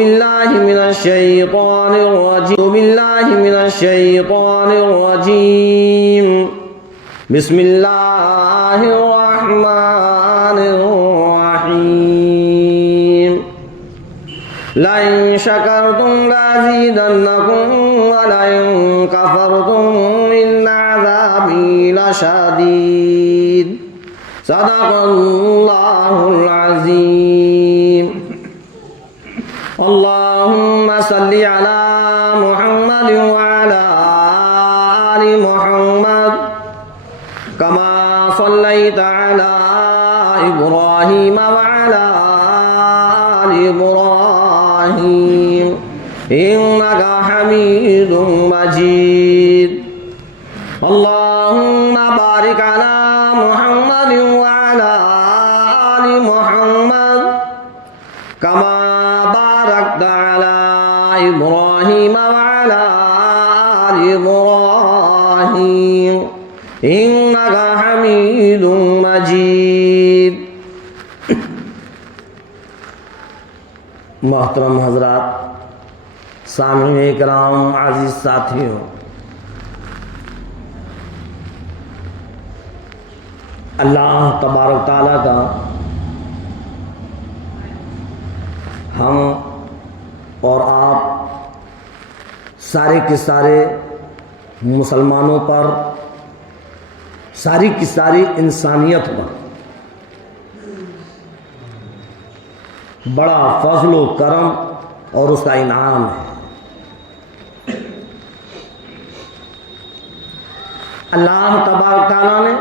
बिल्लाहि मिनश्शैतानिर्रजीम बिस्मिल्लाहिर्रहमानिर्रहीम लइन शकरतुम लज़ीदन्नकुम व लइन कफरतुम इन्न अज़ाबी लशदीद सदक़ल्लाहुल अज़ीम। अल्लाहुम्मा सल्लि अला मुहम्मद व अला आलि मुहम्मद कमा सल्लैता अला इब्राहीम व अला आलि इब्राहीम इन्नका हमीदुम मजीद। अल्लाहुम्मा बारिक अला मुहम्मद व अला आलि मुहम्मद कमा बारकता अला इब्राहीम व अला आलि इब्राहीम इन्नका हमीदुम मजीद। मोहतरम हजरात, सामईन इकराम, अजीज साथियों, अल्लाह तबारक ताला का हम और आप सारे के सारे मुसलमानों पर, सारी की सारी इंसानियत पर बड़ा फजल व करम और उसका इनाम है। अल्लाह तबारक ताला ने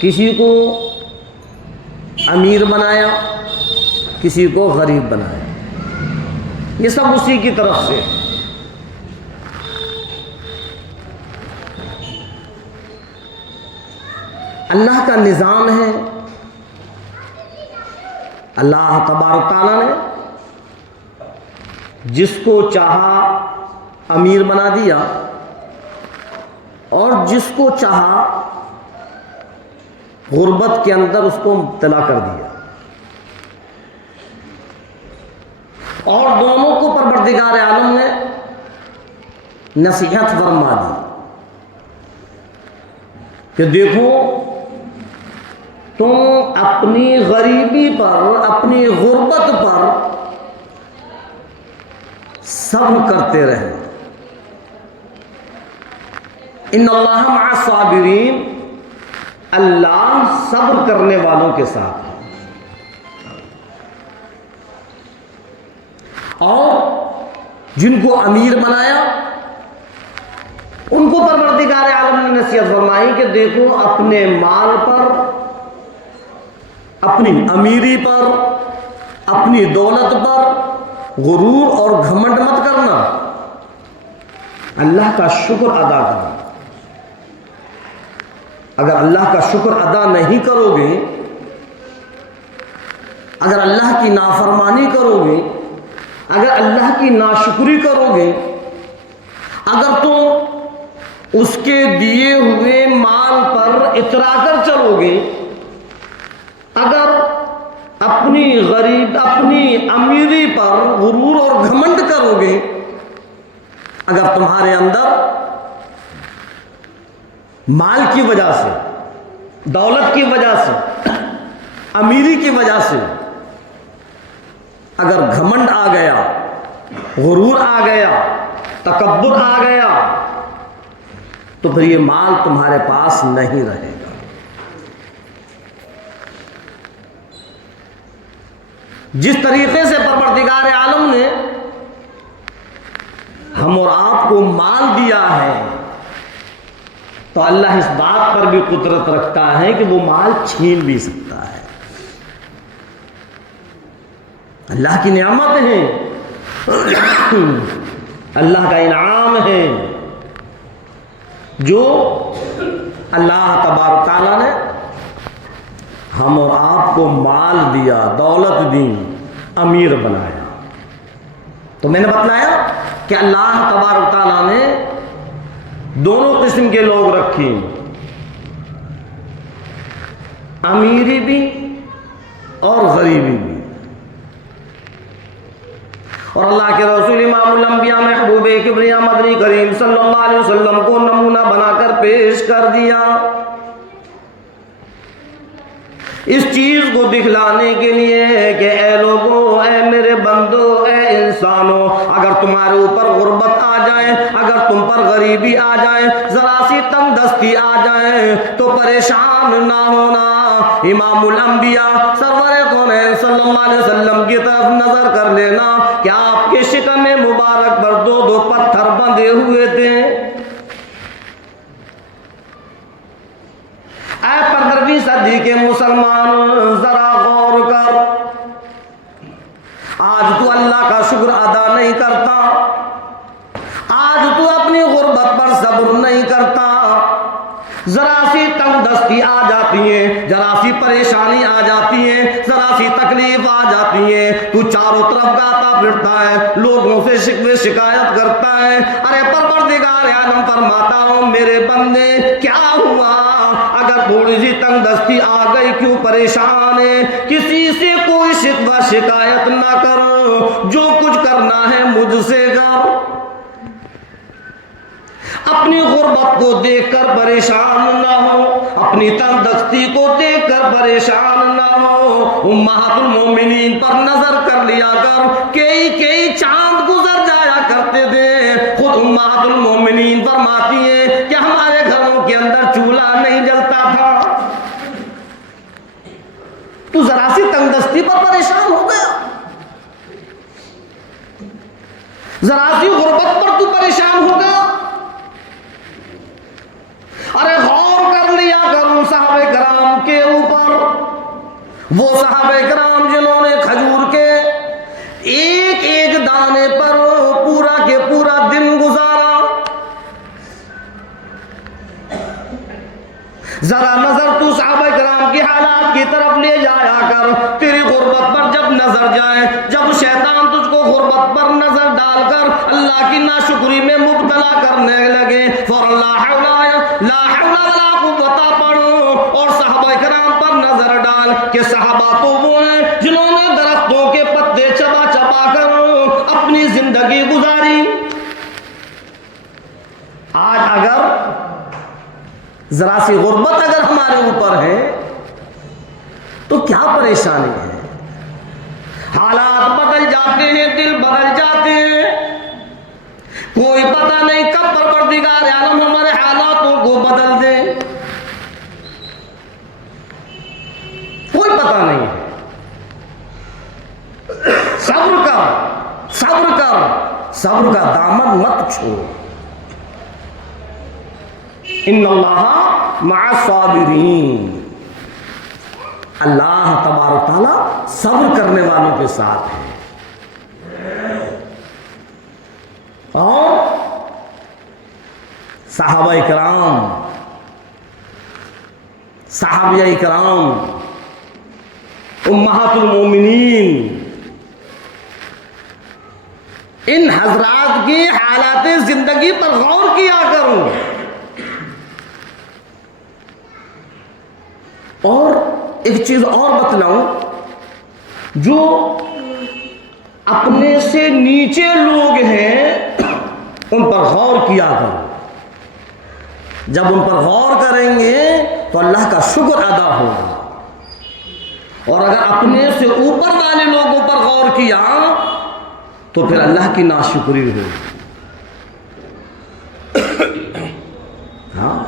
किसी को अमीर बनाया, किसी को गरीब बनाया, ये सब उसी की तरफ से। अल्लाह का निज़ाम है। अल्लाह तबारक ताला ने जिसको चाहा अमीर बना दिया और जिसको चाहा गुर्बत के अंदर उसको मुब्तला कर दिया, और दोनों को परवरदिगार आलम ने नसीहत फरमा दी कि देखो, तुम अपनी गरीबी पर, अपनी गुर्बत पर सब्र करते रहे। इन्नल्लाह मअस साबिरीन, अल्लाह सब्र करने वालों के साथ है। और जिनको अमीर बनाया उनको परवरदिगार आलम ने नसीहत फरमाई कि देखो, अपने माल पर, अपनी अमीरी पर, अपनी दौलत पर गुरूर और घमंड मत करना, अल्लाह का शुक्र अदा करना। अगर अल्लाह का शुक्र अदा नहीं करोगे, अगर अल्लाह की नाफरमानी करोगे, अगर अल्लाह की नाशुक्री करोगे, अगर तुम उसके दिए हुए माल पर इतरा कर चलोगे, अगर अपनी अमीरी पर गुरूर और घमंड करोगे, अगर तुम्हारे अंदर माल की वजह से, दौलत की वजह से, अमीरी की वजह से अगर घमंड आ गया, गुरूर आ गया, तकब्बुर आ गया, तो फिर ये माल तुम्हारे पास नहीं रहेगा। जिस तरीके से परवरदिगार आलम ने हम और आपको माल दिया है, तो अल्लाह इस बात पर भी कुदरत रखता है कि वो माल छीन भी सकता है। अल्लाह की नेमत है, अल्लाह का इनाम है, जो अल्लाह तबारक ताला ने हम और आपको माल दिया, दौलत दी, अमीर बनाया। तो मैंने बतलाया कि अल्लाह तबारक ताला ने दोनों किस्म के लोग रखे, अमीरी भी और गरीबी भी। और अल्लाह के रसूल इमामुल अंबिया महबूब किबरिया मदनी करीम सल्लल्लाहु अलैहि वसल्लम को नमूना बनाकर पेश कर दिया। इस चीज को दिखलाने के लिए कि ए लोगों, ए मेरे बंदो, ए इंसानों, अगर तुम्हारे ऊपर गुर्बत आ जाए, अगर तुम पर गरीबी आ जाए, जरा सी तंगदस्ती आ जाए तो परेशान ना होना। इमामुल अंबिया सरवर कौनैन सल्लल्लाहु अलैहि वसल्लम की तरफ नजर कर लेना कि आपके शिकम मुबारक पर दो दो पत्थर बंधे हुए थे। 15वीं सदी के मुसलमान जरा गौर कर, आज तू अल्लाह का शुक्र अदा नहीं करता, आज तू अपनी गुर्बत पर सब्र नहीं करता, जरा सी तंगदस्ती आ जाती है, जरा सी परेशानी आ जाती है, जरा सी तकलीफ आ जाती है, तू चारों तरफ गाता फिरता है, लोगों से शिकवे शिकायत करता है। अरे परवरदिगार आलम फरमाता हूं मेरे बंदे क्या हुआ, अगर थोड़ी सी तंगदस्ती आ गई क्यों परेशान है, किसी से कोई शिकवा शिकायत ना करो, जो कुछ करना है मुझसे कर। अपनी गुर्बत को देखकर परेशान ना हो, अपनी तंगदस्ती को देखकर परेशान ना हो, उम्महातुल मोमिनीन पर नजर कर लिया कर। कई चांद गुजर जाया करते थे, खुद उम्महातुल मोमिनीन फरमाती है कि हमारे घरों के अंदर चूल्हा नहीं जलता था। तू जरा सी तंगदस्ती पर परेशान हो गया, जरा सी गुर्बत पर तू परेशान हो गया। अरे गौर कर लिया करूं साहबे कराम के ऊपर, वो साहबे कराम जिन्होंने खजूर के एक एक दाने पर पूरा के पूरा दिन गुजारा। जरा नजर तू साहबे कराम की हालात की तरफ ले जाया कर। तेरी गुर्बत पर जब नजर जाए, जब शैतान तुझको गुर्बत पर नजर डालकर अल्लाह की नाशुक्री में मुब्तला करने लगे, फौरन ला हौला वला कुव्वता पढ़ो और सहाबा किराम पर नजर डाल कि सहाबा तो वो हैं जिन्होंने दरख्तों के पत्ते चबा चबा कर अपनी जिंदगी गुजारी। आज अगर जरा सी गुर्बत अगर हमारे ऊपर है तो क्या परेशानी है। हालात बदल जाते हैं, दिल बदल जाते हैं, कोई पता नहीं कब परवरदिगार आलम हमारे हालातों को बदल दे, कोई पता नहीं है। सब्र कर, सब्र कर, सब्र का दामन मत छोड़। इन्नल्लाह मअस-साबिरीन, अल्लाह तबारक तआला सब्र करने वालों के साथ है। और सहाबाए किराम, सहाबियाए किराम, उम्महातुल मोमिनीन, इन हजरात की हालात जिंदगी पर गौर किया करूं। और एक चीज और बतलाऊं, जो अपने से नीचे लोग हैं उन पर गौर किया करो। जब उन पर गौर करेंगे तो अल्लाह का शुक्र अदा होगा, और अगर अपने से ऊपर वाले लोगों पर गौर किया तो फिर अल्लाह की नाशुक्री होगी। हाँ,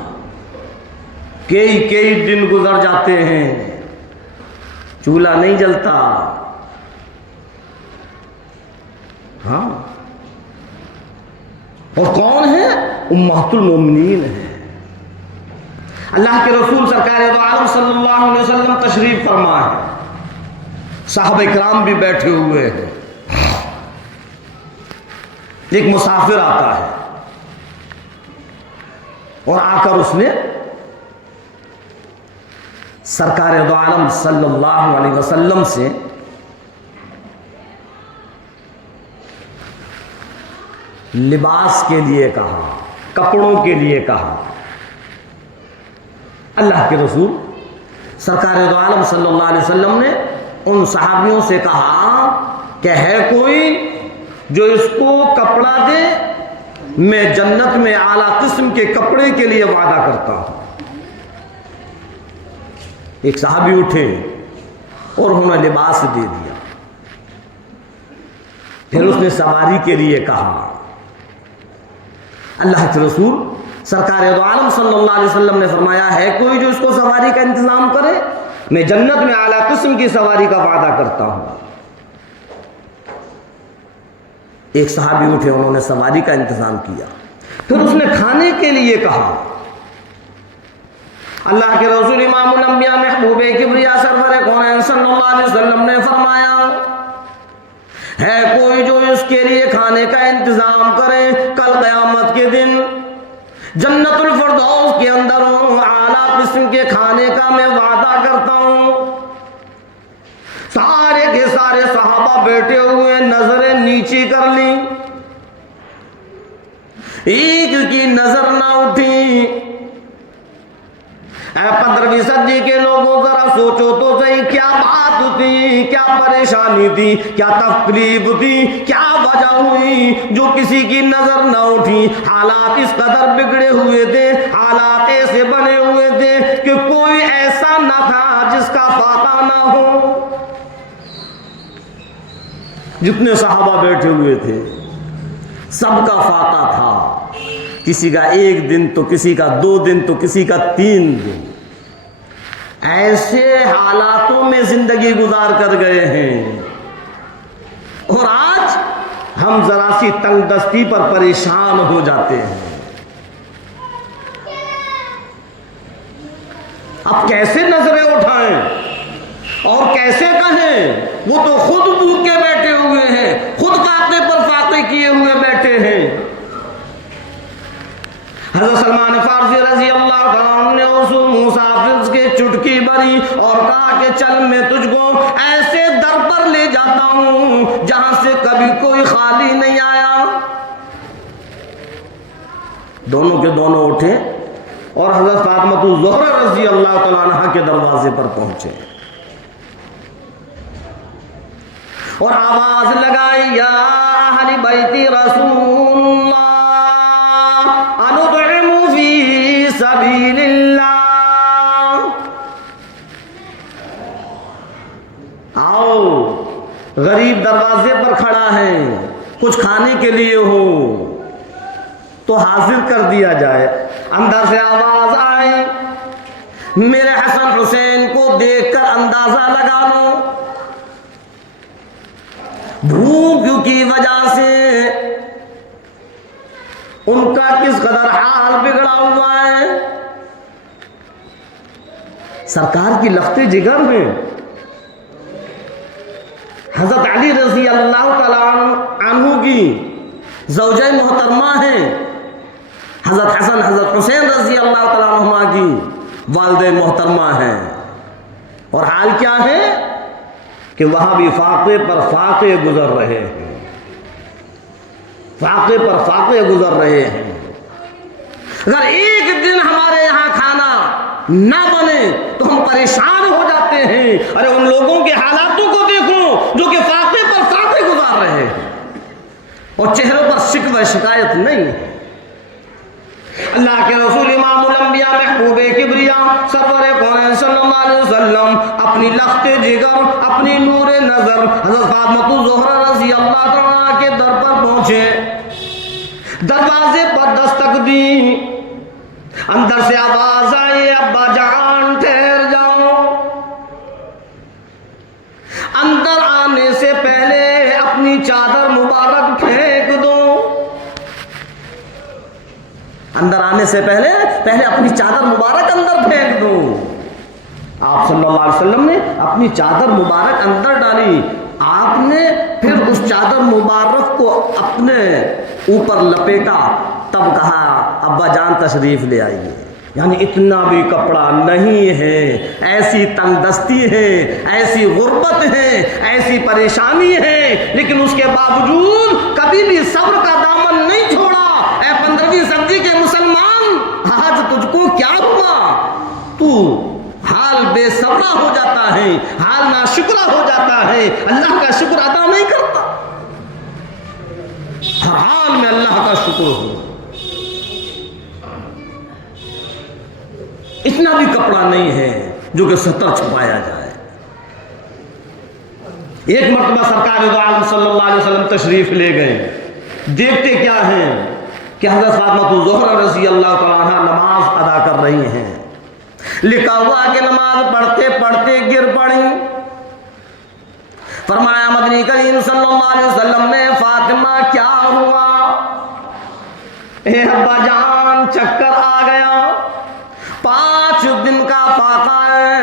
कई दिन गुजर जाते हैं, चूल्हा नहीं जलता। हाँ, और कौन है? उम्महातुल मोमिनीन है। अल्लाह के रसूल सरकार दो आलम सल्लल्लाहु अलैहि वसल्लम तशरीफ फरमा है, साहबे किराम भी बैठे हुए हैं। एक मुसाफिर आता है और आकर उसने सरकार दो आलम सल्लल्लाहु अलैहि वसल्लम से लिबास के लिए कहा, कपड़ों के लिए कहा। अल्लाह के रसूल सरकार दो आलम सल्लल्लाहु अलैहि वसल्लम ने उन सहाबियों से कहा कि है कोई जो इसको कपड़ा दे, मैं जन्नत में आला किस्म के कपड़े के लिए वादा करता हूं। एक साहबी उठे और उन्होंने लिबास दे दिया। फिर उसने सवारी के लिए कहा। अल्लाह के रसूल सरकार दो आलम सल्लल्लाहु अलैहि वसल्लम ने फरमाया है, कोई जो इसको सवारी का इंतजाम करे, मैं जन्नत में आला किस्म की सवारी का वादा करता हूं। एक सहाबी उठे, उन्होंने सवारी का इंतजाम किया। फिर उसने खाने के लिए कहा। अल्लाह के रसूल इमामुल अंबिया महबूबे किबरिया सरवरे कौनैन सल्लल्लाहु अलैहि वसल्लम ने फरमाया है, कोई जो इसके लिए खाने का इंतजाम करे, कल क़यामत के दिन जन्नतुल फिरदौस के अंदर आला किस्म के खाने का मैं वादा करता हूं। सारे के सारे सहाबा बैठे हुए नजरें नीची कर ली, एक की नजर ना उठी। 15वीं सदी के लोगों जरा सोचो तो सही, क्या बात थी, क्या परेशानी थी, क्या तकलीफ थी, क्या वजह हुई जो किसी की नजर न उठी। हालात इस कदर बिगड़े हुए थे, हालात ऐसे बने हुए थे कि कोई ऐसा न था जिसका फाका ना हो। जितने सहाबा बैठे हुए थे सबका फाका था, किसी का 1 दिन तो किसी का 2 दिन तो किसी का 3 दिन। ऐसे हालातों में जिंदगी गुजार कर गए हैं और आज हम जरा सी तंगदस्ती पर परेशान हो जाते हैं। अब कैसे नजरें उठाएं और कैसे कहें, वो तो खुद भूखे बैठे हुए हैं, खुद कांटे पर फाके किए हुए बैठे हैं। हज़रत सलमान फारसी रज़ी अल्लाह तआला ने उस मुसाफिर के चुटकी भरी और कहा कि चल मैं तुझको ऐसे दर पर ले जाता हूं जहां से कभी कोई खाली नहीं आया। दोनों के दोनों उठे और हज़रत फातिमा ज़हरा रज़ी अल्लाह तआला अन्हा के दरवाजे पर पहुंचे और आवाज लगाई, या अहली बैती रसूलुल्लाह अनुतइमु फी सबीलिल्लाह। आओ, गरीब दरवाजे पर खड़ा है, कुछ खाने के लिए हो तो हाजिर कर दिया जाए। अंदर से आवाज आई, मेरे हसन हुसैन को देखकर अंदाजा लगा लो भूख की वजह से उनका किस कदर हाल बिगड़ा हुआ है। सरकार की लख्ते जिगर में हजरत अली रज़ी अल्लाह तआला अन्हु की ज़ौजा मोहतरमा है, हजरत हसन हजरत हुसैन रज़ी अल्लाह तआला अन्हुमा की वालिदा मोहतरमा है। और हाल क्या है कि वहां भी फाके पर फाके गुजर रहे हैं, फाके पर फाके गुजर रहे हैं। अगर एक दिन हमारे यहाँ खाना ना बने तो हम परेशान हो जाते हैं। अरे उन लोगों के हालातों को देखो जो कि फाके पर फाके गुजार रहे हैं और चेहरों पर शिकवा शिकायत नहीं है। अल्लाह के रसूल इमामुल अंबिया महबूबे किबरिया सरवरे कौनैन सल्लल्लाहु अलैहि वसल्लम अपनी लख्ते जिगर, अपनी नूरे नजर हज़रत फातिमा ज़हरा रज़ी अल्लाह तआला के दर पर पहुंचे। दरवाजे पर दस्तक दी, अंदर से आवाज आई, अब्बा जान ठहर जाओ। अंदर आने से पहले अपनी चादर मुबारक फेंक दो। अंदर आने से पहले अपनी चादर मुबारक अंदर फेंक दो। आप सल्लल्लाहु अलैहि वसल्लम ने अपनी चादर मुबारक अंदर डाली। आपने फिर उस चादर मुबारक को अपने ऊपर लपेटा, तब कहा अब्बा जान तशरीफ ले आइए। यानी इतना भी कपड़ा नहीं है, ऐसी तंगदस्ती है, ऐसी गुर्बत है, ऐसी परेशानी है, लेकिन उसके बावजूद कभी भी सब्र का दामन नहीं छोड़ा। 15वीं सदी के मुसलमान, आज तुझको क्या हुआ? तू हाल बेसब्रा हो जाता है, हाल नाशुक्रा हो जाता है, अल्लाह का शुक्र अदा नहीं करता। टुकड़ हो, इतना भी कपड़ा नहीं है जो कि सतर छुपाया जाए। एक मर्तबा सरकार दो आलम सल्लल्लाहु अलैहि वसल्लम तशरीफ ले गए। देखते क्या हैं कि हज़रत फातिमा ज़ोहरा रज़ी अल्लाह तआला अन्हा नमाज अदा कर रही हैं। लिखा हुआ कि नमाज पढ़ते पढ़ते गिर पड़ी। फरमाया मदनी करीम सल्लल्लाहु अलैहि वसल्लम ने, फातिमा क्या हुआ? अब्बा जान चक्कर आ गया, 5 दिन का फाका है,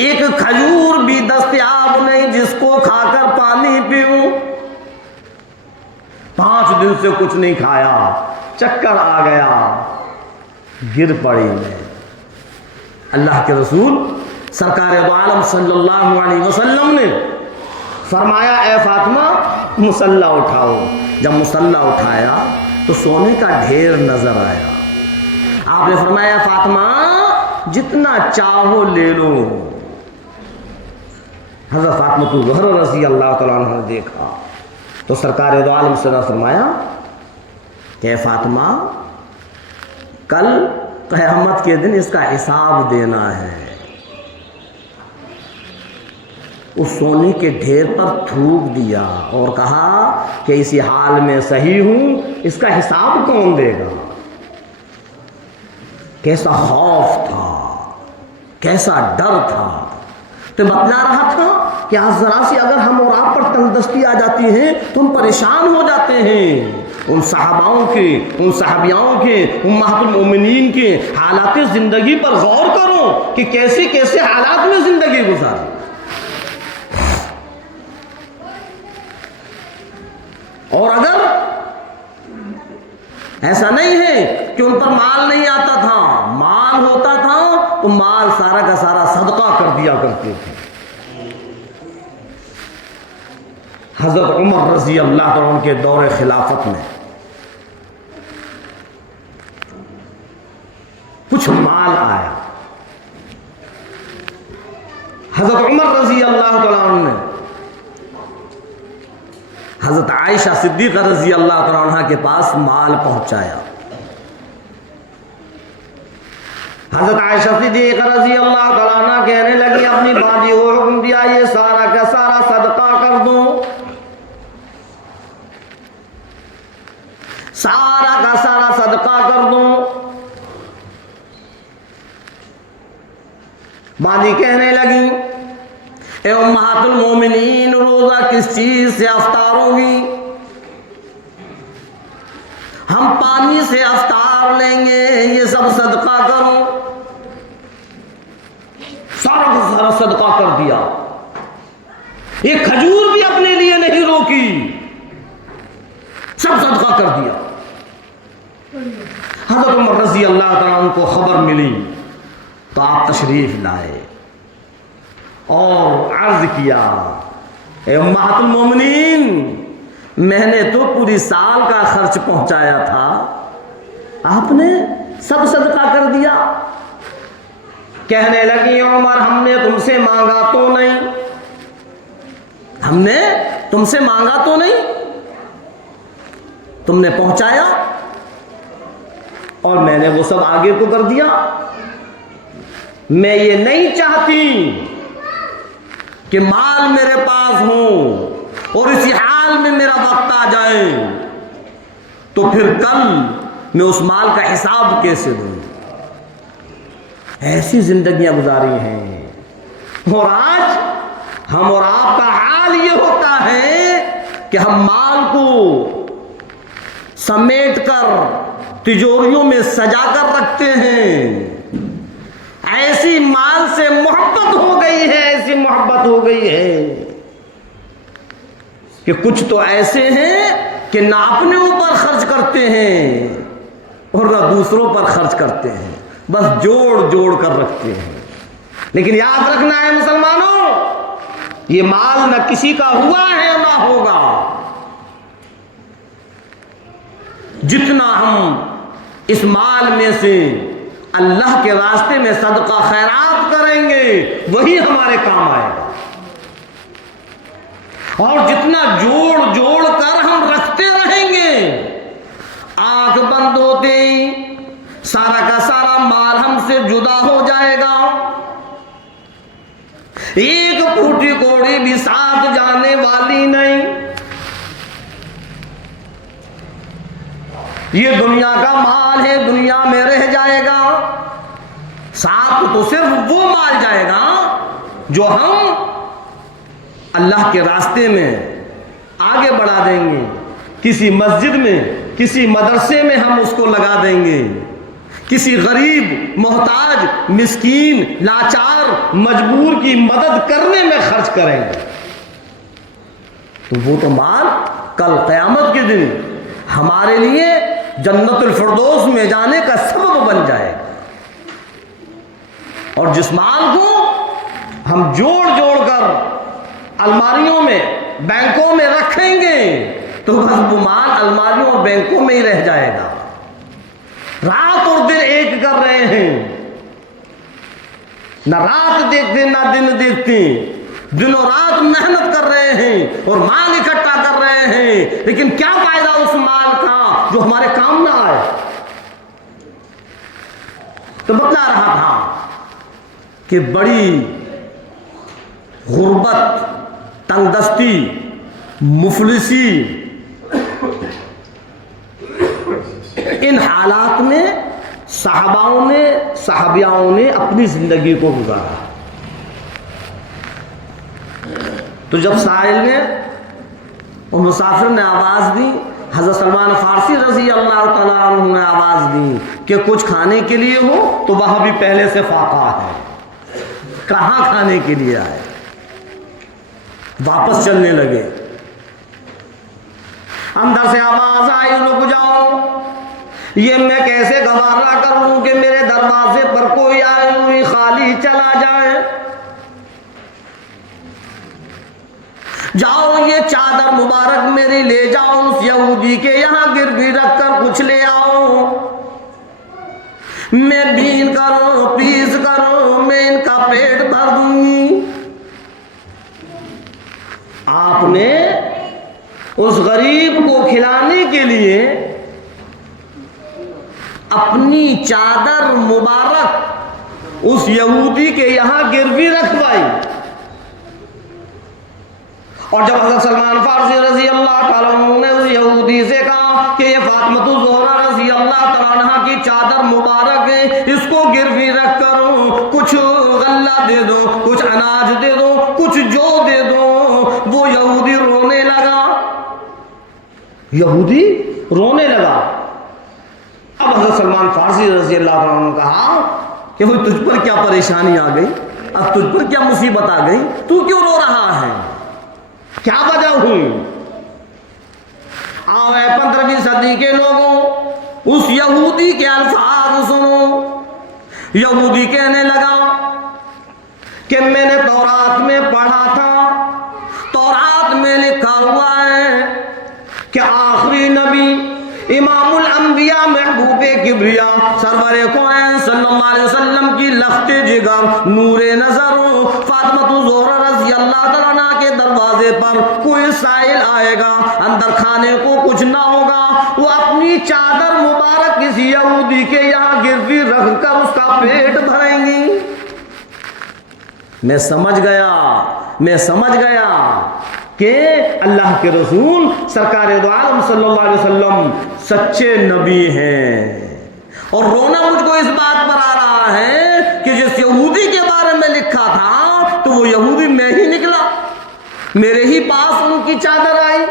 एक खजूर भी दस्तयाब नहीं जिसको खाकर पानी पीऊं। 5 दिन से कुछ नहीं खाया, चक्कर आ गया, गिर पड़ी मैं। अल्लाह के रसूल सरकार दो आलम सल्लल्लाहु अलैहि वसल्लम ने फरमाया, ए फातिमा मुसल्ला उठाओ। जब मुसल्ला उठाया तो सोने का ढेर नजर आया। आपने फरमाया, फातिमा जितना चाहो ले लो। हज़रत फातिमा ज़ोहरा रज़ी अल्लाह तआला अन्हा ने देखा तो सरकार दो आलम से फरमाया कि फातिमा कल क़यामत के दिन इसका हिसाब देना है। उस सोने के ढेर पर थूक दिया और कहा कि इसी हाल में सही हूं, इसका हिसाब कौन देगा? कैसा खौफ था, कैसा डर था। तो बतला रहा था कि आज जरा सी अगर हम और आप पर तंगदस्ती आ जाती है तो हम परेशान हो जाते हैं। उन सहाबाओं के, उन सहाबियाओं के, उम्महातुल मोमिनीन के हालात जिंदगी पर गौर करो कि कैसे कैसे हालात में जिंदगी गुजारी। और अगर ऐसा नहीं है कि उन पर माल नहीं आता था, माल होता था तो माल सारा का सारा सदका कर दिया करते थे। हजरत उमर रजी अल्लाह तआला के दौरे खिलाफत में कुछ माल आया। हजरत उमर रजी अल्लाह तआला ने हजरत आयशा सिद्दीक़ा रज़ी अल्लाह तआला अन्हा के पास माल पहुंचाया। हजरत आयशा सिद्दीक़ा रज़ी अल्लाह तआला अन्हा कहने लगी, अपनी बाजी को हुक्म दिया ये सारा का सारा सदका कर दो, सारा का सारा सदका कर दो। बाजी कहने लगी, ए उम्महातुल मोमिनीन रोजा किस चीज से अफ्तार होगी? हम पानी से अफ्तार लेंगे, ये सब सदका करो। सारा का सारा सदका कर दिया, एक खजूर भी अपने लिए नहीं रोकी, सब सदका कर दिया। हज़रत उमर रज़ी अल्लाह तआला अन्हु को खबर मिली तो आप तशरीफ लाए और अर्ज किया, ए उम्महातुल मोमिनीन, मैंने तो पूरी साल का खर्च पहुंचाया था, आपने सब सदका कर दिया। कहने लगी, उमर हमने तुमसे मांगा तो नहीं, हमने तुमसे मांगा तो नहीं, तुमने पहुंचाया और मैंने वो सब आगे को कर दिया। मैं ये नहीं चाहती कि माल मेरे पास हो और इसी हाल में मेरा वक्त आ जाए तो फिर कल मैं उस माल का हिसाब कैसे दूं। ऐसी जिंदगियां गुजारी हैं और आज हम और आपका हाल ये होता है कि हम माल को समेट कर तिजोरियों में सजा कर रखते हैं। ऐसी माल से मोहब्बत हो गई है, ऐसी मोहब्बत हो गई है कि कुछ तो ऐसे हैं कि ना अपने ऊपर खर्च करते हैं और ना दूसरों पर खर्च करते हैं, बस जोड़ जोड़ कर रखते हैं। लेकिन याद रखना है मुसलमानों, ये माल ना किसी का हुआ है ना होगा। जितना हम इस माल में से अल्लाह के रास्ते में सदका खैरात करेंगे वही हमारे काम आएगा। और जितना जोड़ जोड़ कर हम रखते रहेंगे, आंख बंद होते ही सारा का सारा माल हमसे जुदा हो जाएगा। एक फूटी कौड़ी भी साथ जाने वाली नहीं। ये दुनिया का माल है, दुनिया में रह जाएगा। साथ तो सिर्फ वो माल जाएगा जो हम अल्लाह के रास्ते में आगे बढ़ा देंगे। किसी मस्जिद में, किसी मदरसे में हम उसको लगा देंगे, किसी गरीब, मोहताज, मिस्कीन, लाचार, मजबूर की मदद करने में खर्च करेंगे, तो वो तो माल कल क़यामत के दिन हमारे लिए जन्नतुल फिरदौस में जाने का सबब बन जाएगा। और जिस माल को हम जोड़ जोड़ कर अलमारियों में, बैंकों में रखेंगे, तो बस वो माल अलमारियों और बैंकों में ही रह जाएगा। रात और दिन एक कर रहे हैं, ना रात देखते ना दिन देखते, दिनों रात मेहनत कर रहे हैं और माल इकट्ठा कर रहे हैं, लेकिन क्या फायदा उस माल का जो हमारे काम ना आए। तो बतला रहा था कि बड़ी गुर्बत, तंगदस्ती, मुफलिसी, इन हालात में सहाबाओं ने, सहाबियाओं ने अपनी जिंदगी को गुजारा। तो जब साहिल ने और मुसाफिर ने आवाज दी, हजरत सलमान फारसी रजी अल्लाह तआला अन्हु ने आवाज दी कि कुछ खाने के लिए हो, तो वहां भी पहले से फाका है, कहां खाने के लिए आए। वापस चलने लगे। अंदर से आवाज आई, रुक जाओ, ये मैं कैसे गवारा करूं कि मेरे दरवाजे पर कोई आए हुई खाली चला जाए। जाओ ये चादर मुबारक मेरी ले जाओ, उस यहूदी के यहां गिरवी रखकर कुछ ले आओ। मैं बीन करो, पीस करो, मैं इनका पेट भर दूंगी। आपने उस गरीब को खिलाने के लिए अपनी चादर मुबारक उस यहूदी के यहां गिरवी रखवाई। और जब हज़रत सलमान फारसी रजी अल्लाह तआला अन्हु ने उस यहूदी से कहा कि ये फातिमा ज़ोहरा रजी अल्लाह तआला अन्हा की चादर मुबारक है, इसको गिरवी रख करो, कुछ गल्ला दे दो, कुछ अनाज दे दो, कुछ जौ दे दो। वो यहूदी रोने लगा, यहूदी रोने लगा। अब हज़रत सलमान फारसी रजी अल्लाह तआला अन्हु ने कहा कि वो तुझ पर क्या परेशानी आ गई, अब तुझ पर क्या मुसीबत आ गई, तू क्यों रो रहा है, क्या वजह हुई। आओ 15वीं सदी के लोगों, उस यहूदी के अल्फाज सुनो। यहूदी कहने लगा कि मैंने तौरात में पढ़ा था, तौरात में लिखा हुआ है कि आखिरी नबी इमामुल अंबिया महबूबे किब्रिया सरवरे कौन सल्लल्लाहु अलैहि वसल्लम की लख्ते जिगर नूरे नजर फातिमा ज़ोहरा रज़ी अल्लाह तआला अन्हा के दरवाजे पर कोई साइल आएगा, अंदर खाने को कुछ ना होगा, वो अपनी चादर मुबारक किसी यहूदी के यहाँ गिरवी रखकर उसका पेट भरेंगी। मैं समझ गया कि अल्लाह के रसूल सरकार दो आलम सल्लल्लाहु अलैहि वसल्लम सच्चे नबी हैं। और रोना मुझको इस बात पर आ रहा है कि जिस यहूदी के बारे में लिखा था, तो वो यहूदी मैं ही निकला, मेरे ही पास उनकी चादर आई।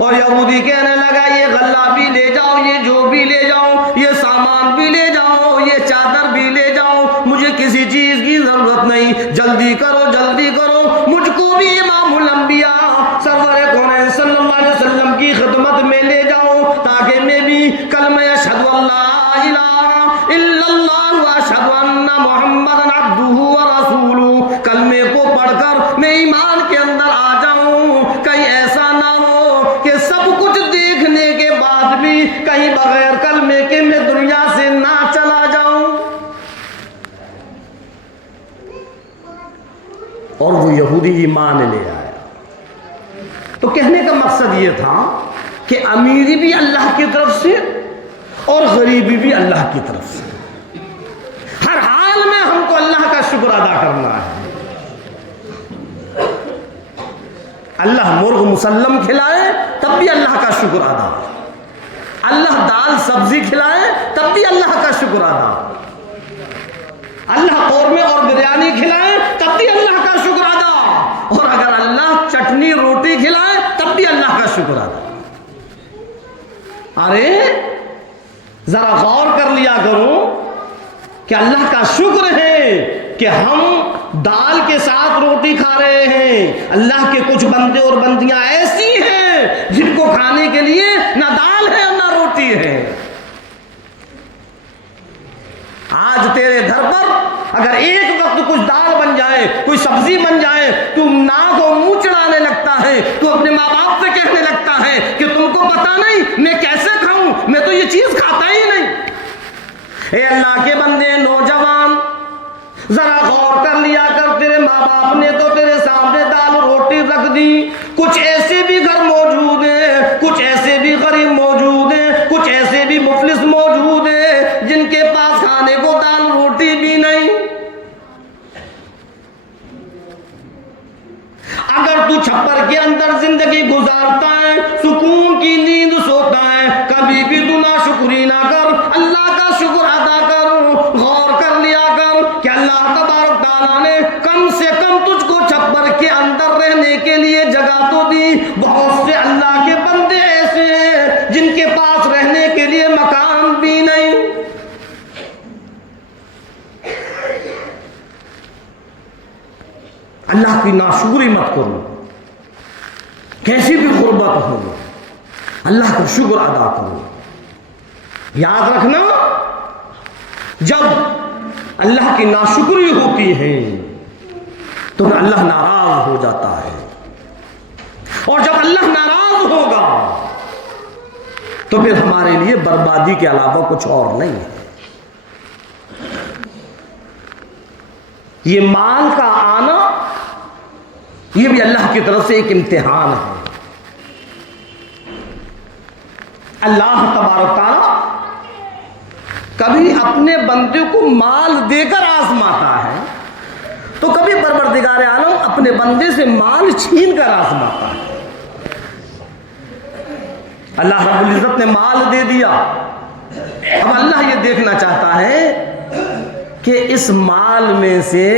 और यहूदी कहने लगा ये गल्ला भी ले जाओ, ये जो भी ले जाओ, ये सामान भी ले जाओ, ये चादर भी ले जाओ, मुझे किसी चीज की जरूरत नहीं, जल्दी करो, जल्दी करो, मुझको भी इमामुल अंबिया सरवरे कौन सल्लल्लाहु अलैहि वसल्लम की खिदमत में ले जाओ, ताकि मैं भी कलमा अशहदु अल्ला इलाहा इल्लल्लाह व अशहदु अन्ना मुहम्मदन अब्दुहु व रसूलुहु कलमे को पढ़कर मैं ईमान के अंदर आ जाऊं। कहीं ऐसा ना हो कि सब कुछ देखने के बाद भी कहीं बगैर कलमे के मैं दुनिया से ना चला जाऊं। और वो यहूदी ईमान ले आया। तो कहने का मकसद ये था कि अमीरी भी अल्लाह की तरफ से और गरीबी भी अल्लाह की तरफ से। हर हाल में हमको अल्लाह का शुक्र अदा करना है। अल्लाह मुर्ग मुसल्लम खिलाए तब भी अल्लाह का शुक्र अदा, अल्लाह दाल सब्जी खिलाए तब भी अल्लाह का शुक्र अदा, अल्लाह कौरमे और बिरयानी खिलाए तब भी अल्लाह का शुक्र अदा, और अगर अल्लाह चटनी रोटी खिलाए तब भी अल्लाह का शुक्र अदा। अरे जरा गौर कर लिया करो कि अल्लाह का शुक्र है कि हम दाल के साथ रोटी खा रहे हैं। अल्लाह के कुछ बंदे और बंदियां ऐसी हैं जिनको खाने के लिए ना दाल है ना रोटी है। आज तेरे घर पर अगर एक वक्त कुछ दाल बन जाए, कोई सब्जी बन जाए, तुम नाक और मुंह चढ़ाने लगता है, तू अपने माँ बाप से कहने लगता है कि तुमको पता नहीं मैं कैसे खाऊं, मैं तो ये चीज खाता ही नहीं। हे अल्लाह के बंदे, नौजवान, जरा गौर कर लिया कर, तेरे माँ बाप ने तो तेरे सामने दाल रोटी रख दी। कुछ ऐसे भी घर मौजूद हैं, कुछ ऐसे भी गरीब मौजूद हैं, कुछ ऐसे भी मुफलिस मौजूद हैं जिनके पास खाने को दाल रोटी भी नहीं। अगर तू छप्पर के अंदर जिंदगी गुजारता है, सुकून की नींद सोता है, कभी भी तू ना शुक्री ना कर, अल्लाह का शुक्र अदा कर। गौर कर लिया कर कि अल्लाह तबारक तआला ने कम से कम तुझको छप्पर के अंदर रहने के लिए जगह तो दी। बहुत से अल्लाह के बंदे ऐसे हैं जिनके पास रहने के लिए मकान भी नहीं। अल्लाह की नाशुक्री मत करो, कैसी भी गुर्बत हो, अल्लाह का शुक्र अदा करो। याद रखना, जब अल्लाह की नाशुक्री होती है तो अल्लाह नाराज हो जाता है, और जब अल्लाह नाराज होगा तो फिर हमारे लिए बर्बादी के अलावा कुछ और नहीं है। ये माल का आना, ये भी अल्लाह की तरफ से एक इम्तिहान है। अल्लाह तबारक तआला कभी अपने बंदे को माल देकर आजमाता है, तो कभी परवरदिगार आलम अपने बंदे से माल छीन कर आजमाता है। अल्लाह रब्बुल इज्जत ने माल दे दिया, अब अल्लाह ये देखना चाहता है कि इस माल में से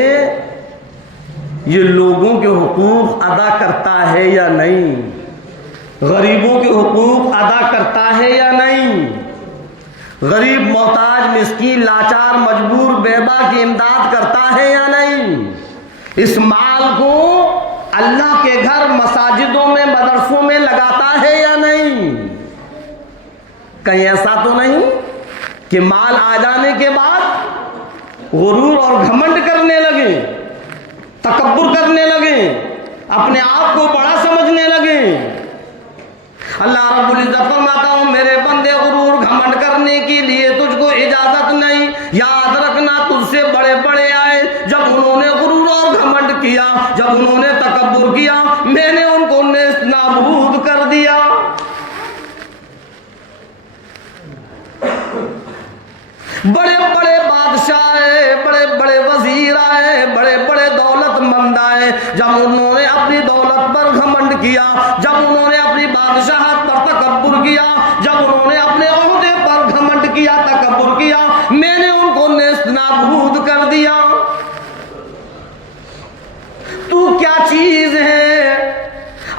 ये लोगों के हुकूक अदा करता है या नहीं, गरीबों के हुकूक अदा करता है या नहीं, गरीब मोहताज मिस्कीन लाचार मजबूर बेबा की इमदाद करता है या नहीं। इस माल को अल्लाह के घर मसाजिदों में मदरसों में लगाता है या नहीं। कहीं ऐसा तो नहीं कि माल आ जाने के बाद गुरूर और घमंड करने लगे, तकब्बुर करने लगे, अपने आप को बड़ा समझने लगे। अल्लाह रब्बुल इज्जत फरमाता हूं, मेरे बंदे, गुरूर घमंड करने के लिए तुझको इजाजत नहीं। याद रखना, तुझसे बड़े बड़े आए, जब उन्होंने गुरूर और घमंड किया, जब उन्होंने तकब्बुर किया, मैंने उनको नेस्तनाबूद कर दिया। बड़े बड़े बादशाह आए, बड़े बड़े वजीर आए, बड़े बड़े दौलतमंद आए, जब उन्होंने अपनी दौलत पर घमंड किया, जब उन्होंने अपनी बादशाहत पर तकब्बुर किया, जब उन्होंने अपने ओहदे पर घमंड किया, तकब्बुर किया, मैंने उनको नेस्तनाबूद कर दिया। तू क्या चीज है?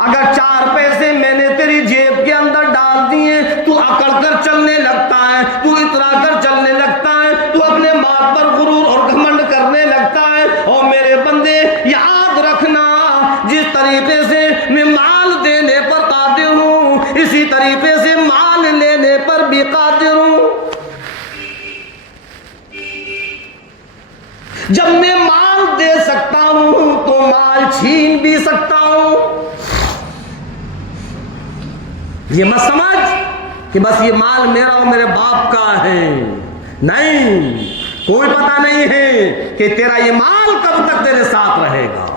अगर 4 पैसे मैंने तेरी जेब के अंदर डाल दिए, तू अकड़ कर चलने लगता है, तू इतरा कर चलने लगता है, तू अपने माल पर गुरूर और घमंड करने लगता है। और मेरे बंदे, याद रखना, जिस तरीके से मैं माल देने पर कादिर हूं, इसी तरीके से माल लेने पर भी कादिर हूं। जब मैं माल दे सकता हूं तो माल छीन भी सकता हूं। ये मत समझ कि बस ये माल मेरा और मेरे बाप का है, नहीं, कोई पता नहीं है कि तेरा ये माल कब तक तेरे साथ रहेगा।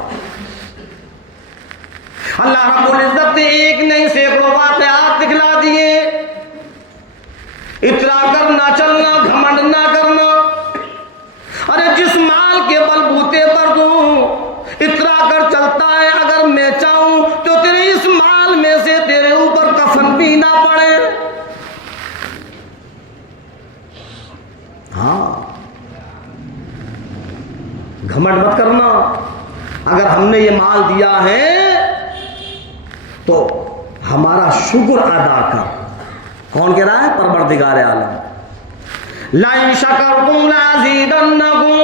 अल्लाह रब्बुल इज्जत ने एक नहीं सैकड़ों वाक़यात दिखला दिए। इतरा कर ना चलना, घमंड ना करना। अरे जिस माल के बलबूते पर दूं इतरा कर चलता है, अगर मैं चाहूं तो तेरे इस माल में से तेरे ऊपर कफन भी ना पड़े। हाँ, घमंड मत करना। अगर हमने ये माल दिया है तो हमारा शुक्र अदा कर। कौन कह रहा है? परवरदिगार आलम। लाइन शकरतुम लाज़ीदन्नकुम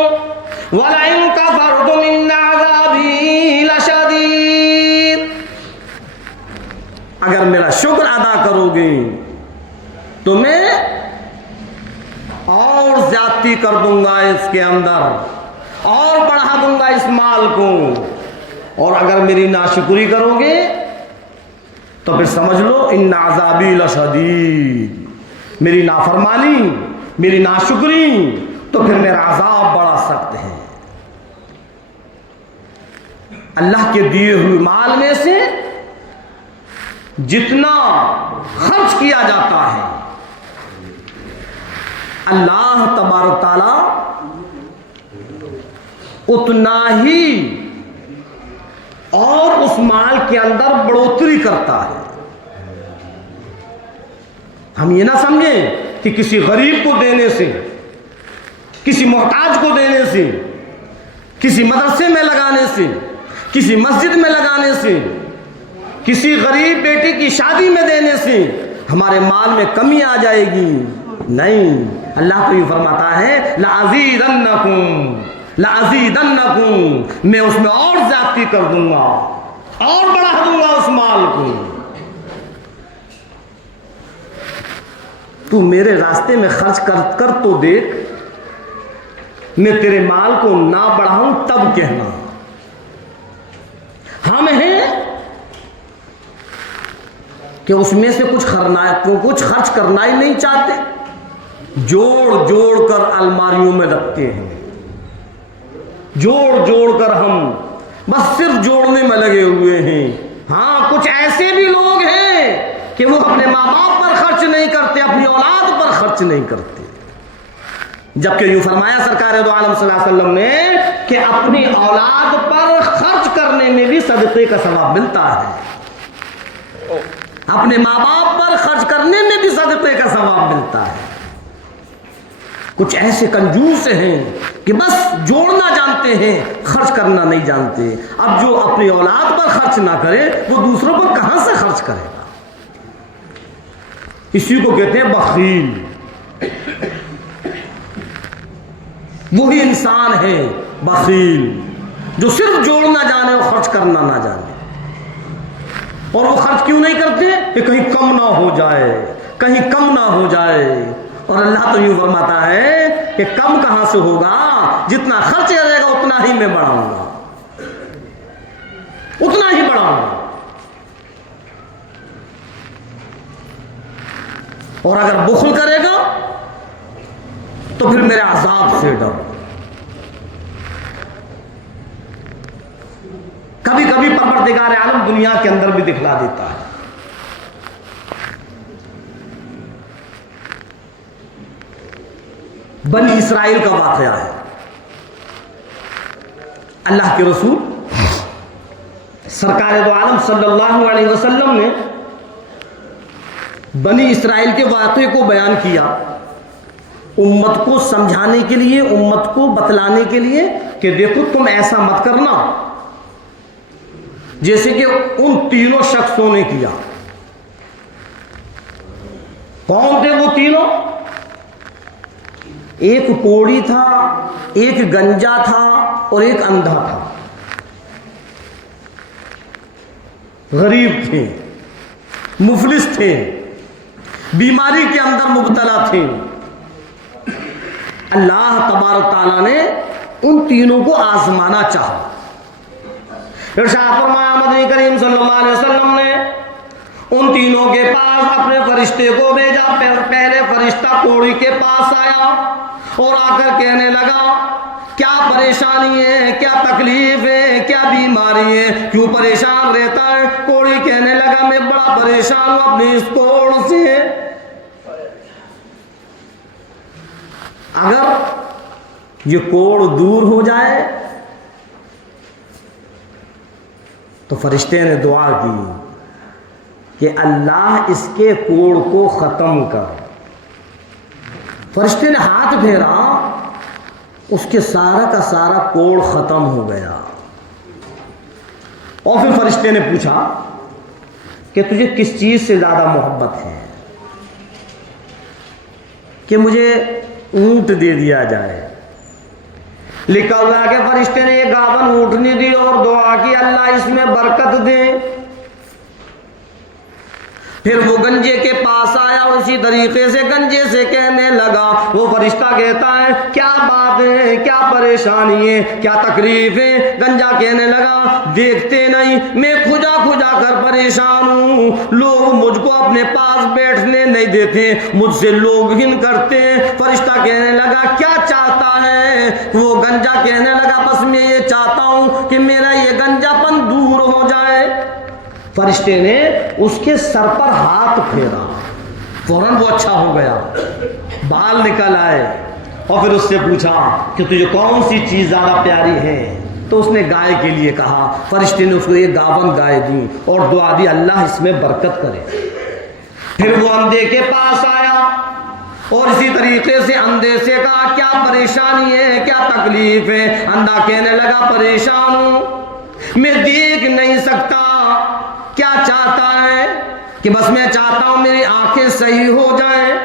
वलाइन कफरतुम इन्न अज़ाबी लशदीद। अगर मेरा शुक्र अदा करोगे तो मैं और ज्यादती कर दूंगा इसके अंदर, और बढ़ा दूंगा इस माल को। और अगर मेरी नाशुक्री करोगे तो फिर समझ लो इन्ना अज़ाबी लशदीद, मेरी नाफरमानी, मेरी नाशुक्री, तो फिर मेरा अज़ाब बड़ा सख्त है। अल्लाह के दिए हुए माल में से जितना खर्च किया जाता है, अल्लाह तबारक ताला उतना ही और उस माल के अंदर बढ़ोतरी करता है। हम ये ना समझें कि किसी गरीब को देने से, किसी मोहताज को देने से, किसी मदरसे में लगाने से, किसी मस्जिद में लगाने से, किसी गरीब बेटी की शादी में देने से हमारे माल में कमी आ जाएगी। नहीं, अल्लाह तो ये फरमाता है लाज़ीदन्नकुम लाज़ीदन्नकुम, मैं उसमें और ज्यादती कर दूंगा, और बढ़ा दूंगा उस माल को। तू मेरे रास्ते में खर्च कर तो देख, मैं तेरे माल को ना बढ़ाऊं तब कहना। हम हैं कि उसमें से कुछ खर्च करना ही नहीं चाहते, जोड़ जोड़ कर अलमारियों में रखते हैं, जोड़ जोड़ कर हम बस सिर्फ जोड़ने में लगे हुए हैं। हाँ, कुछ ऐसे भी लोग हैं कि वो अपने माँ बाप पर खर्च नहीं करते, अपनी औलाद पर खर्च नहीं करते, जबकि यूं फरमाया सरकार दो आलम सल्लल्लाहु अलैहि वसल्लम ने कि अपनी औलाद पर खर्च करने में भी सदक़े का सवाब मिलता है। अपने माँ बाप पर खर्च करने में भी सदक़े का सवाब मिलता है। कुछ ऐसे कंजूस हैं कि बस जोड़ना जानते हैं, खर्च करना नहीं जानते। अब जो अपनी औलाद पर खर्च ना करे वो दूसरों पर कहां से खर्च करेगा? इसी को कहते हैं बखील। वही इंसान है बखील जो सिर्फ जोड़ना जाने और खर्च करना ना जाने। और वो खर्च क्यों नहीं करते? कि कहीं कम ना हो जाए, कहीं कम ना हो जाए। और अल्लाह तो यूं फरमाता है कि कम कहां से होगा, जितना खर्च करेगा उतना ही मैं बढ़ाऊंगा, उतना ही बढ़ाऊंगा। और अगर बुखल करेगा तो फिर मेरे अज़ाब से डरो। कभी कभी परवरदिगार आलम दुनिया के अंदर भी दिखला देता है। बनी इस्राइल का वाक़या है। अल्लाह के रसूल सरकार दो आलम सल्लल्लाहु अलैहि वसल्लम ने बनी इस्राइल के वाक़े को बयान किया, उम्मत को समझाने के लिए, उम्मत को बतलाने के लिए कि देखो तुम ऐसा मत करना जैसे कि उन तीनों शख्सों ने किया। कौन थे वो तीनों? एक कोढ़ी था, एक गंजा था और एक अंधा था। गरीब थे, मुफलिस थे, बीमारी के अंदर मुब्तला थे। अल्लाह तबारक ताला ने उन तीनों को आजमाना चाहा। इरशाद फरमाया मदनी करीम सल्लल्लाहु अलैहि वसल्लम ने उन तीनों के पास अपने फरिश्ते को भेजा। पहले फरिश्ता कोढ़ी के पास आया और आकर कहने लगा क्या परेशानी है, क्या तकलीफ है, क्या बीमारी है, क्यों परेशान रहता है? कोड़ी कहने लगा मैं बड़ा परेशान हूं अपनी इस कोड़ से। अगर ये कोड़ दूर हो जाए तो फरिश्ते ने दुआ की कि अल्लाह इसके कोड़ को खत्म कर। फरिश्ते ने हाथ फेरा, उसके सारा का सारा कोड़ खत्म हो गया। और फिर फरिश्ते ने पूछा कि तुझे किस चीज से ज्यादा मोहब्बत है कि मुझे ऊंट दे दिया जाए। लिखा हुआ है कि फरिश्ते ने एक गावन ऊँटनी दी और दुआ की अल्लाह इसमें बरकत दे। फिर वो गंजे के पास आया, उसी तरीके से गंजे से कहने लगा। वो फरिश्ता कहता है क्या बात है, क्या परेशानी है, क्या तकलीफ है? गंजा कहने लगा देखते नहीं मैं खुजा खुजा कर परेशान हूँ, लोग मुझको अपने पास बैठने नहीं देते, मुझसे लोग घिन करते हैं। फरिश्ता कहने लगा क्या चाहता है? वो गंजा कहने लगा बस मैं ये चाहता हूँ कि मेरा ये गंजापन दूर हो जाए। फरिश्ते ने उसके सर पर हाथ फेरा, फौरन वो अच्छा हो गया, बाल निकल आए। और फिर उससे पूछा कि तुझे कौन सी चीज ज्यादा प्यारी है? तो उसने गाय के लिए कहा। फरिश्ते ने उसको एक गावन गाय दी और दुआ दी अल्लाह इसमें बरकत करे। फिर वो अंधे के पास आया और इसी तरीके से अंधे से कहा क्या परेशानी है, क्या तकलीफ है? अंधा कहने लगा परेशान हूं, मैं देख नहीं सकता। क्या चाहता है? कि बस मैं चाहता हूं मेरी आंखें सही हो जाएं।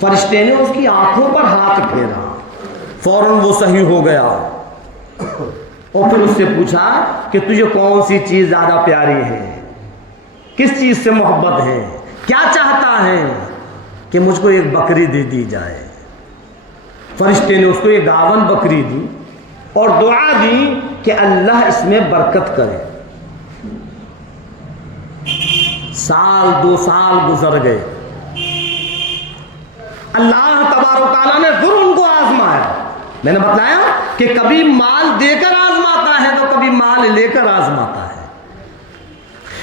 फरिश्ते ने उसकी आंखों पर हाथ फेरा, फौरन वो सही हो गया। और फिर उससे पूछा कि तुझे कौन सी चीज ज्यादा प्यारी है, किस चीज से मोहब्बत है, क्या चाहता है? कि मुझको एक बकरी दे दी जाए। फरिश्ते ने उसको एक गावन बकरी दी और दुआ दी कि अल्लाह इसमें बरकत करे। साल 2 साल गुजर गए। अल्लाह तबारक तआला ने फिर उनको आजमाया। मैंने बताया कि कभी माल देकर आजमाता है तो कभी माल लेकर आजमाता है।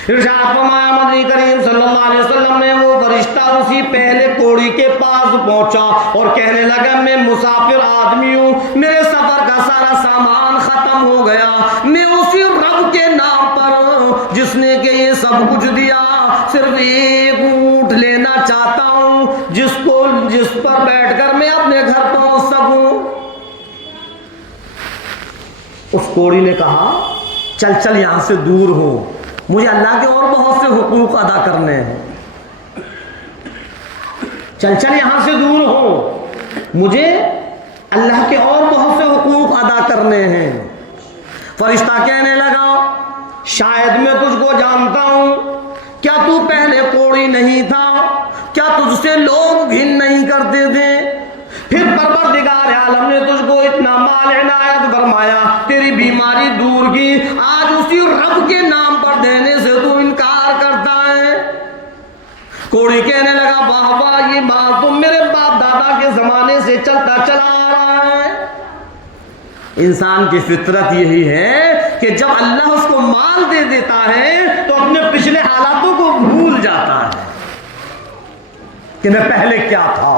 इरशाद फरमाया मदनी करीम सल्लल्लाहु अलैहि वसल्लम ने वो फरिश्ता उसी पहले कोड़ी के पास पहुंचा और कहने लगा मैं मुसाफिर आदमी हूं, मेरे सफर का सारा सामान खत्म हो गया, मैं उसी रब के नाम पर जिसने के ये सब कुछ दिया सिर्फ एक ऊंट लेना चाहता हूं जिस पर बैठकर मैं अपने घर पहुंच सकूं। उस कोड़ी ने कहा चल चल यहां से दूर हो, मुझे अल्लाह के और बहुत से हुकूक अदा करने हैं, चल चल यहां से दूर हो, मुझे अल्लाह के और बहुत से हुकूक अदा करने हैं। फरिश्ता कहने लगा शायद मैं तुझको जानता हूं, क्या तू पहले कोड़ी नहीं था? क्या तुझसे लोग घिन नहीं करते थे? फिर परवरदिगार आलम ने तुझको इतना माल इनायत फरमाया, तेरी बीमारी दूर की, आज उसी रब के नाम पर देने से तू इनकार करता है। कोड़ी कहने लगा वाह वाह, ये बात तो मेरे बाप दादा के जमाने से चलता चला आ रहा है। इंसान की फितरत यही है कि जब अल्लाह उसको माल दे देता है तो अपने पिछले हालातों को भूल जाता है कि मैं पहले क्या था।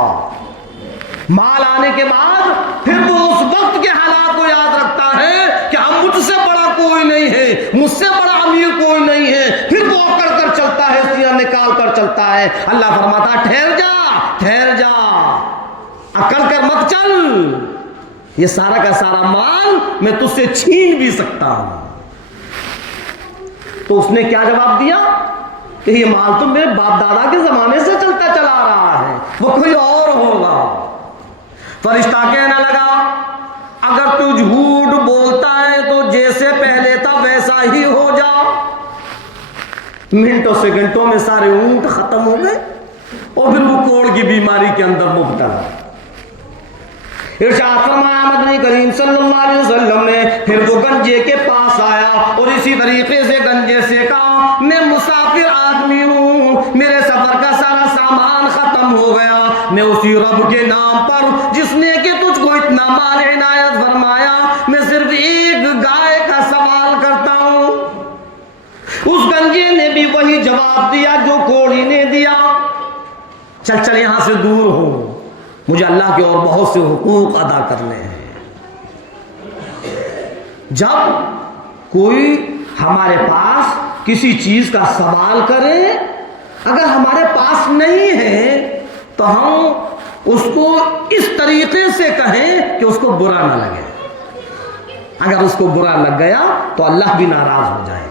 माल आने के बाद फिर वो उस वक्त के हालात को याद रखता है कि अब मुझसे बड़ा कोई नहीं है, मुझसे बड़ा अमीर कोई नहीं है, फिर वो अकड़ कर चलता है, सिया निकाल कर चलता है। अल्लाह फरमाता ठहर जा, अकड़ कर मत चल, ये सारा का सारा माल मैं तुझसे छीन भी सकता हूं। तो उसने क्या जवाब दिया कि ये माल तो मेरे बाप दादा के जमाने से चलता चला आ रहा है, वो कोई और होगा। फरिश्ता कहने लगा अगर तू झूठ बोलता है तो जैसे पहले था वैसा ही हो जा। मिनटों सेकंडों में सारे ऊंट खत्म हो गए और फिर वो कोड़ की बीमारी के अंदर मुब्तला। इरशाद फरमाया मदनी करीम सल्लल्लाहु अलैहि वसल्लम ने फिर वो गंजे के पास आया और इसी तरीके से गंजे से कहा मैं मुसाफिर आदमी हूं, मेरे सफर का सारा सामान खत्म हो गया, मैं उसी रब के नाम पर जिसने कि तुझको इतना माल इनायत फरमाया, मैं सिर्फ एक गाय का सवाल करता हूं। उस गंजे ने भी वही जवाब दिया जो कोढ़ी ने दिया, चल चल यहां से दूर हो, मुझे अल्लाह के और बहुत से हुकूक अदा करने हैं। जब कोई हमारे पास किसी चीज का सवाल करे, अगर हमारे पास नहीं है तो हम उसको इस तरीके से कहें कि उसको बुरा ना लगे। अगर उसको बुरा लग गया तो अल्लाह भी नाराज हो जाएगा।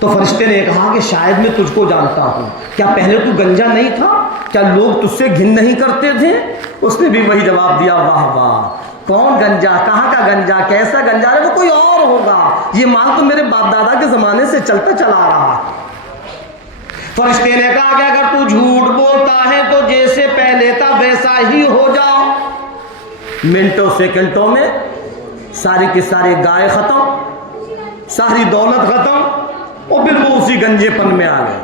तो फरिश्ते ने कहा कि शायद मैं तुझको जानता हूं, क्या पहले तू गंजा नहीं था? क्या लोग तुझसे घिन नहीं करते थे? उसने भी वही जवाब दिया, वाह वाह, कौन गंजा, कहाँ का गंजा, कैसा गंजा? अरे वो कोई और होगा, ये माल तो मेरे बाप दादा के जमाने से चलता चला रहा। फरिश्ते ने कहा कि अगर तू झूठ बोलता है तो जैसे पहले था वैसा ही हो जाओ। मिनटों सेकंडों में सारी की सारी गाय खत्म, सारी दौलत खत्म, और फिर वो उसी गंजेपन में आ गए।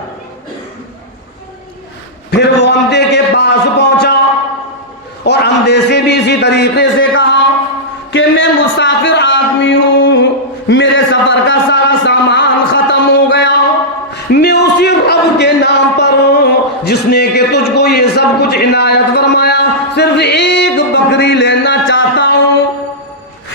फिर वो अंधे के पास पहुंचा और अंधे से भी इसी तरीके से कहा कि मैं मुसाफिर आदमी हूं, मेरे सफर का सारा सामान खत्म हो गया, मैं उसी रब के नाम पर हूं जिसने कि तुझको ये सब कुछ इनायत फरमाया, सिर्फ एक बकरी लेना चाहता हूं।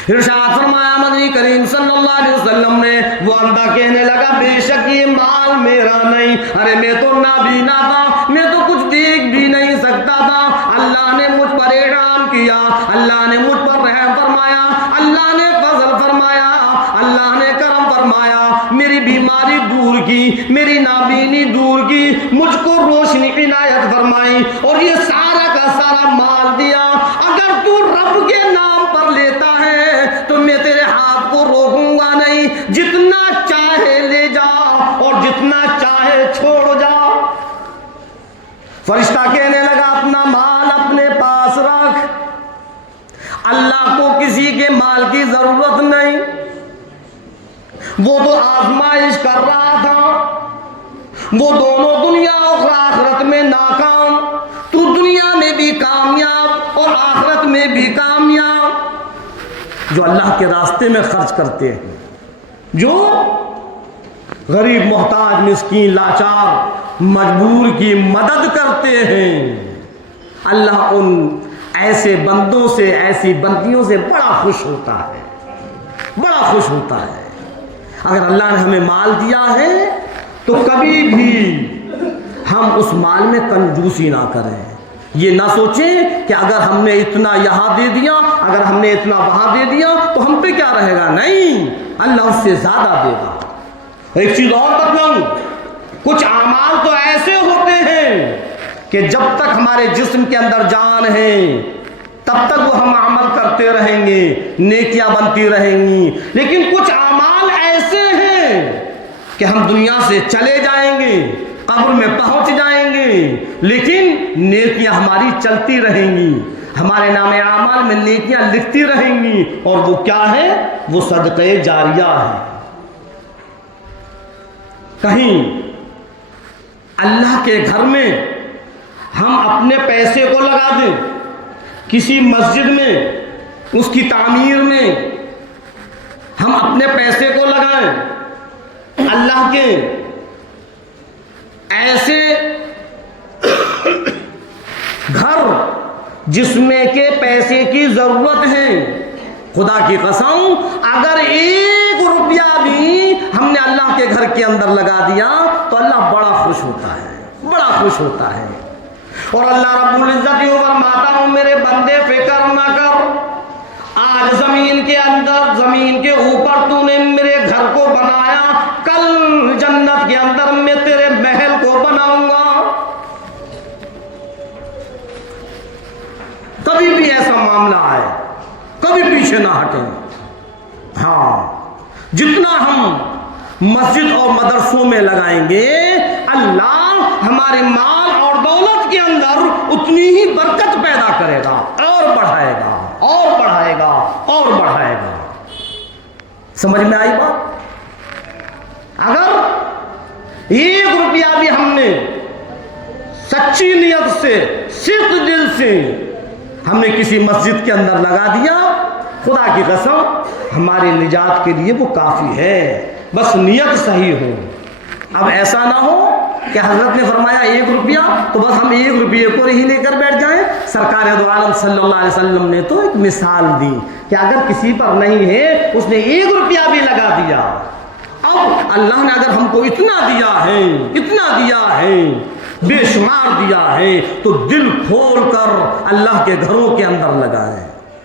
इरशाद फरमाया मदनी करीम सल्लल्लाहु अलैहि वसल्लम ने, वो अंधा कहने लगा, बेशक ये माल मेरा नहीं, अरे मैं तो नाबीना था, मैं तो कुछ देख भी नहीं सकता था, अल्लाह ने मुझ पर इनाम किया, अल्लाह ने मुझ पर रहम फरमाया, अल्लाह ने फजल फरमाया, अल्लाह ने करम फरमाया, मेरी बीमारी दूर की, मेरी नाबीनी दूर की, मुझको रोशनी इनायत फरमाई और ये सारा का सारा माल दिया। अगर तू रब के नाम पर लेता है तो मैं तेरे हाथ को रोकूंगा नहीं, जितना चाहे ले जा और जितना चाहे छोड़ जा। फरिश्ता कहने लगा, अपना माल अपने पास रख, अल्लाह को किसी के माल की जरूरत नहीं, वो तो आजमाइश कर रहा था, वो दोनों दुनिया और आखिरत में नाकाम, तू दुनिया में भी कामयाब और आखिरत में भी कामयाब। जो अल्लाह के रास्ते में खर्च करते हैं, जो गरीब मोहताज मिस्कीन लाचार मजबूर की मदद करते हैं, अल्लाह उन ऐसे बंदों से, ऐसी बंदियों से बड़ा खुश होता है, बड़ा खुश होता है। अगर अल्लाह ने हमें माल दिया है तो कभी भी हम उस माल में कंजूसी ना करें। ये ना सोचें कि अगर हमने इतना यहां दे दिया, अगर हमने इतना वहां दे दिया तो हम पे क्या रहेगा। नहीं, अल्लाह उससे ज्यादा देगा। एक चीज और बताऊं, कुछ अमाल तो ऐसे होते हैं कि जब तक हमारे जिस्म के अंदर जान है तब तक वो हम अमल करते रहेंगे, नेकियां बनती रहेंगी। लेकिन कुछ अमाल ऐसे हैं कि हम दुनिया से चले जाएंगे, कब्र में पहुंच जाएंगे, लेकिन नेकियां हमारी चलती रहेंगी, हमारे नामे आमाल में नेकियां लिखती रहेंगी। और वो क्या है? वो सदक़े जारिया है। कहीं अल्लाह के घर में हम अपने पैसे को लगा दें, किसी मस्जिद में, उसकी तामीर में हम अपने पैसे को लगाएं, अल्लाह के ऐसे घर जिसमें के पैसे की जरूरत है, खुदा की कसम अगर 1 रुपया भी हमने अल्लाह के घर के अंदर लगा दिया तो अल्लाह बड़ा खुश होता है, बड़ा खुश होता है। और अल्लाह रब्बुल इज्जत यूं फरमाता हूं, मेरे बंदे फिक्र ना कर, आज जमीन के अंदर, जमीन के ऊपर तूने मेरे घर को बनाया, कल जन्नत के अंदर मैं तेरे महल को बनाऊंगा। कभी भी ऐसा मामला आए, कभी पीछे ना हटें। हाँ, जितना हम मस्जिद और मदरसों में लगाएंगे, अल्लाह हमारे माल और दौलत के अंदर उतनी ही बरकत पैदा करेगा और बढ़ाएगा और बढ़ाएगा और बढ़ाएगा। समझ में आई बात? अगर 1 रुपया भी हमने सच्ची नियत से, सिद्ध दिल से हमने किसी मस्जिद के अंदर लगा दिया, खुदा की कसम हमारी निजात के लिए वो काफ़ी है, बस नियत सही हो। अब ऐसा ना हो कि हजरत ने फरमाया 1 रुपया, तो बस हम 1 रुपये को ही लेकर बैठ जाएं। सरकार दो आलम सल्लल्लाहु अलैहि वसल्लम ने तो एक मिसाल दी कि अगर किसी पर नहीं है, उसने 1 रुपया भी लगा दिया, अब अल्लाह ने अगर हमको इतना दिया है, इतना दिया है, बेशुमार दिया है, तो दिल खोल कर अल्लाह के घरों के अंदर लगाएं।